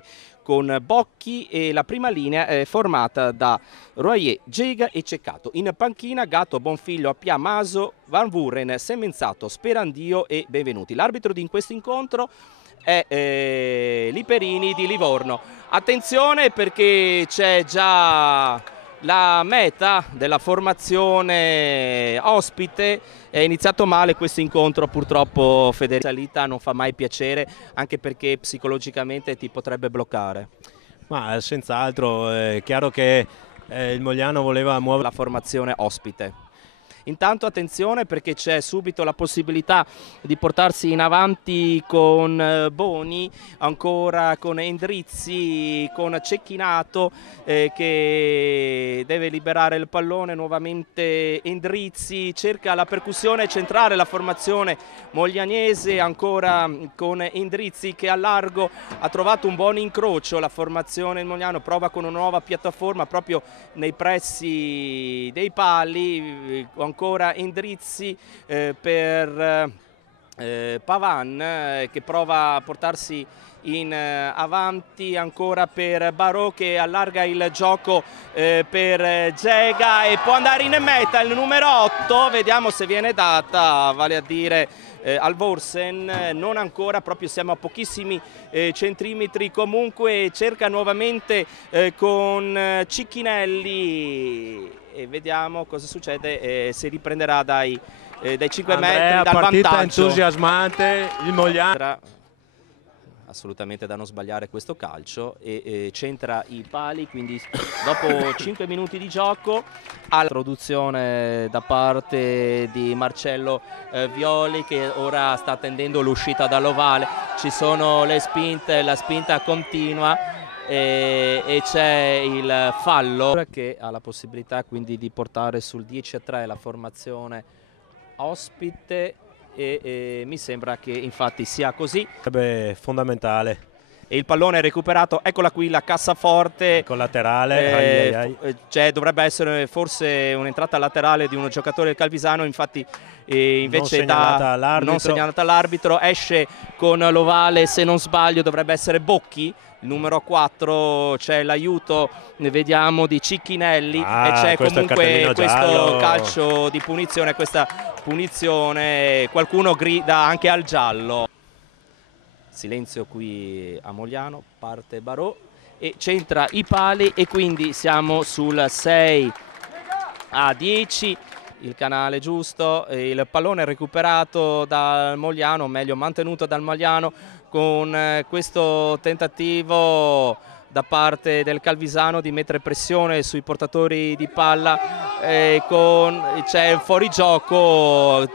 Violi con Bocchi, e la prima linea è formata da Royer, Gega e Ceccato. In panchina Gatto, Bonfiglio, Appia, Maso, Van Vuren, Semenzato, Sperandio e Benvenuti. L'arbitro di questo incontro è Liperini di Livorno. Attenzione perché c'è già la meta della formazione ospite. È iniziato male questo incontro, purtroppo Federico. Salita non fa mai piacere, anche perché psicologicamente ti potrebbe bloccare. Ma senz'altro è chiaro che il Mogliano voleva muovere la formazione ospite. Intanto attenzione perché c'è subito la possibilità di portarsi in avanti con Boni, ancora con Endrizzi, con Cecchinato che deve liberare il pallone. Nuovamente Endrizzi cerca la percussione centrale, la formazione moglianese, ancora con Endrizzi che a largo ha trovato un buon incrocio. La formazione Mogliano prova con una nuova piattaforma proprio nei pressi dei pali. Ancora Endrizzi per Pavan che prova a portarsi in avanti, ancora per Barò che allarga il gioco per Gega e può andare in meta il numero 8, vediamo se viene data, vale a dire Alvorsen. Non ancora, proprio siamo a pochissimi centimetri. Comunque cerca nuovamente con Cicchinelli e vediamo cosa succede, si riprenderà dai 5 metri dal partita vantaggio. Entusiasmante il Mogliano, assolutamente da non sbagliare questo calcio, e centra i pali, quindi dopo 5 minuti di gioco all'introduzione da parte di Marcello Violi, che ora sta attendendo l'uscita dall'ovale. Ci sono le spinte, la spinta continua e c'è il fallo che ha la possibilità quindi di portare sul 10-3 la formazione ospite e mi sembra che infatti sia così. sarebbe fondamentale. E il pallone è recuperato, eccola qui la cassaforte con laterale, dovrebbe essere forse un'entrata laterale di un giocatore del Calvisano, infatti invece non segnalata all'arbitro. Esce con l'ovale, se non sbaglio dovrebbe essere Bocchi, il numero 4, c'è l'aiuto, vediamo, di Cicchinelli e c'è comunque questo calcio di punizione, questa punizione, qualcuno grida anche al giallo. Silenzio qui a Mogliano, parte Barò e centra i pali e quindi siamo sul 6-10, il canale giusto, il pallone recuperato dal Mogliano, meglio mantenuto dal Mogliano, con questo tentativo da parte del Calvisano di mettere pressione sui portatori di palla, c'è fuorigioco.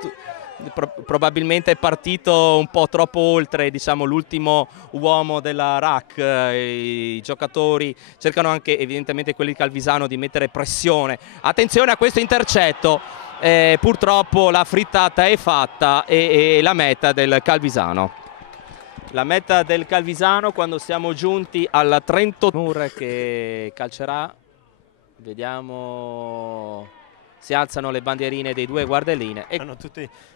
Probabilmente è partito un po' troppo oltre, diciamo, l'ultimo uomo della RAC. I giocatori cercano anche, evidentemente quelli di Calvisano, di mettere pressione. Attenzione a questo intercetto, purtroppo la frittata è fatta e la meta del Calvisano. La meta del Calvisano quando siamo giunti al 38. Mur che calcerà, vediamo, si alzano le bandierine dei due guardeline.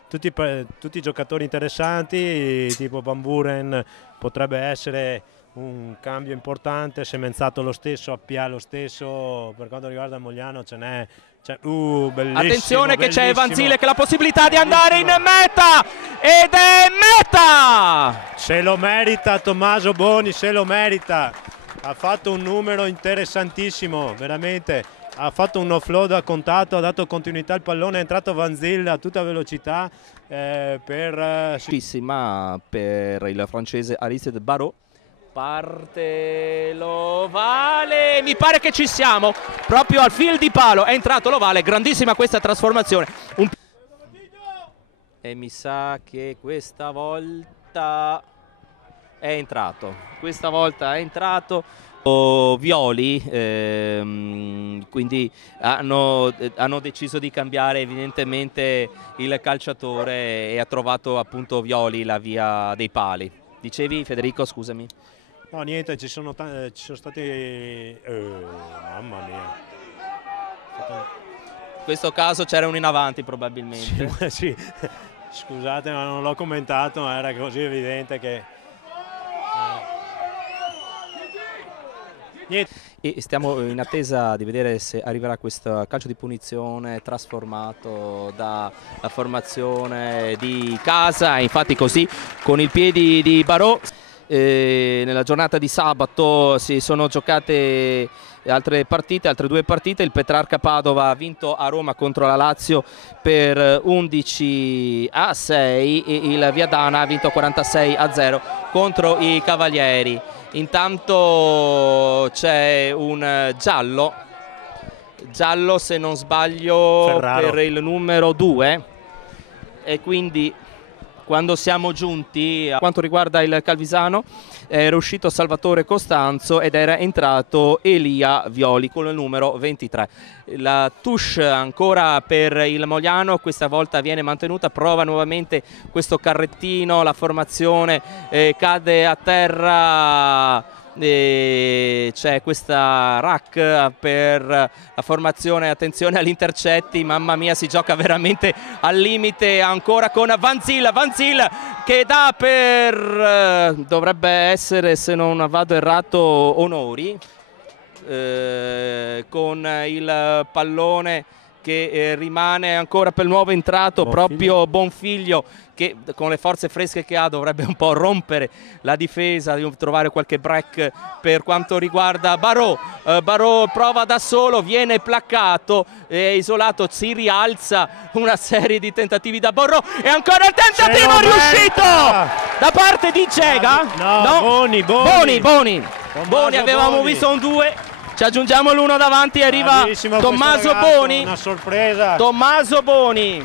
Tutti giocatori interessanti, tipo Van Vuren potrebbe essere un cambio importante, Semenzato lo stesso, Appia lo stesso. Per quanto riguarda il Mogliano ce n'è bellissimo. Attenzione che c'è Vanzile che ha la possibilità di andare in meta ed è meta! Se lo merita Tommaso Boni, se lo merita, ha fatto un numero interessantissimo, veramente. Ha fatto un offload a contatto, ha dato continuità al pallone, è entrato Vanzil a tutta velocità per il francese Aristide Barot. Parte l'ovale, mi pare che ci siamo, proprio al fil di palo è entrato l'ovale, grandissima questa trasformazione. E mi sa che questa volta è entrato, Violi, quindi hanno deciso di cambiare evidentemente il calciatore e ha trovato appunto Violi la via dei pali. Dicevi, Federico, scusami? No, niente, ci sono stati mamma mia, in questo caso c'era uno in avanti probabilmente. sì. Scusate, ma non l'ho commentato, ma era così evidente che Niente. E stiamo in attesa di vedere se arriverà questo calcio di punizione trasformato dalla formazione di casa. Infatti così con il piede di Barò nella giornata di sabato si sono giocate altre due partite. Il Petrarca Padova ha vinto a Roma contro la Lazio per 11-6 e il Viadana ha vinto 46-0 contro i Cavalieri. Intanto c'è un giallo se non sbaglio Ferraro, per il numero 2, e quindi quando siamo giunti a quanto riguarda il Calvisano era uscito Salvatore Costanzo ed era entrato Elia Violi con il numero 23. La touche ancora per il Mogliano, questa volta viene mantenuta, prova nuovamente questo carrettino, la formazione cade a terra. C'è questa rack per la formazione, attenzione agli intercetti, mamma mia, si gioca veramente al limite ancora con Vanzil che dà per dovrebbe essere, se non vado errato, Onori, con il pallone che rimane ancora per il nuovo entrato proprio Bonfiglio, che con le forze fresche che ha dovrebbe un po' rompere la difesa, di trovare qualche break per quanto riguarda Barò. Barò prova da solo, viene placcato, è isolato, si rialza, una serie di tentativi da Barò e ancora il tentativo riuscito da parte di Cega. No. Boni, avevamo visto un 2. Ci aggiungiamo l'uno davanti e arriva Tommaso Boni. Una sorpresa. Tommaso Boni.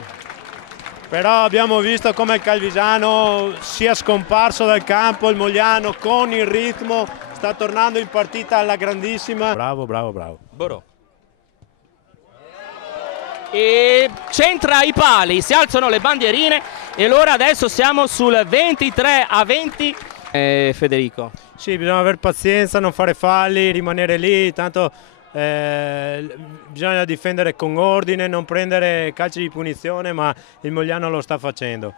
Però abbiamo visto come il Calvisano sia scomparso dal campo, il Mogliano con il ritmo sta tornando in partita alla grandissima. Bravo. Borò. E centra i pali, si alzano le bandierine e allora adesso siamo sul 23-20. Federico. Sì, bisogna avere pazienza, non fare falli, rimanere lì, tanto bisogna difendere con ordine, non prendere calci di punizione, ma il Mogliano lo sta facendo.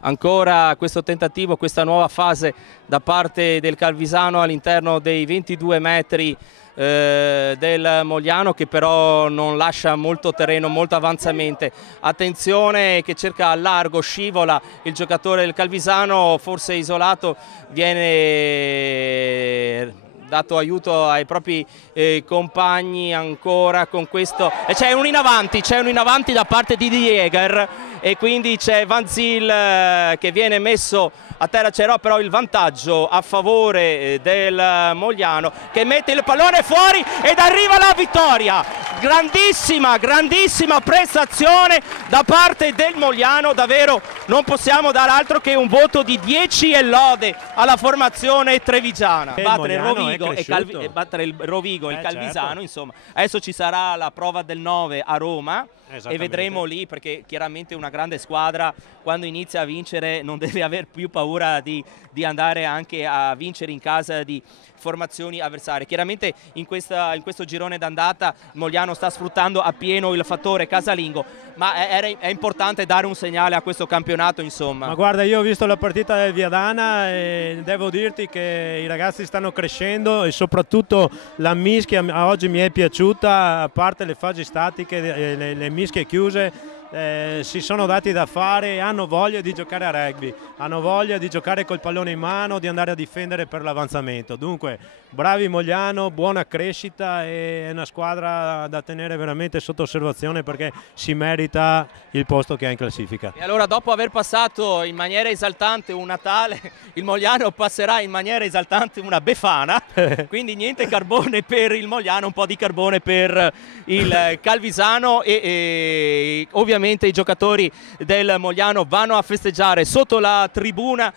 Ancora questo tentativo, questa nuova fase da parte del Calvisano all'interno dei 22 metri del Mogliano, che però non lascia molto terreno, molto avanzamento. Attenzione che cerca al largo, scivola il giocatore del Calvisano, forse isolato, viene dato aiuto ai propri compagni ancora con questo. E c'è un in avanti da parte di Dieger e quindi c'è Vanzil che viene messo a terra. C'era però il vantaggio a favore del Mogliano, che mette il pallone fuori ed arriva la vittoria. Grandissima prestazione da parte del Mogliano, davvero non possiamo dar altro che un voto di 10 e lode alla formazione trevigiana. Battere il Rovigo e il Calvisano, certo. Insomma, adesso ci sarà la prova del 9 a Roma e vedremo lì, perché chiaramente una grande squadra quando inizia a vincere non deve aver più paura di andare anche a vincere in casa di formazioni avversarie. Chiaramente in questo girone d'andata Mogliano sta sfruttando appieno il fattore casalingo, ma è importante dare un segnale a questo campionato, insomma. Ma guarda, io ho visto la partita del Viadana e devo dirti che i ragazzi stanno crescendo e soprattutto la mischia oggi mi è piaciuta, a parte le fasi statiche, le mischie chiuse. Si sono dati da fare e hanno voglia di giocare a rugby, hanno voglia di giocare col pallone in mano, di andare a difendere per l'avanzamento. Dunque bravi Mogliano, buona crescita, e è una squadra da tenere veramente sotto osservazione perché si merita il posto che ha in classifica. E allora, dopo aver passato in maniera esaltante un Natale, il Mogliano passerà in maniera esaltante una Befana, quindi niente carbone per il Mogliano, un po' di carbone per il Calvisano e ovviamente i giocatori del Mogliano vanno a festeggiare sotto la tribuna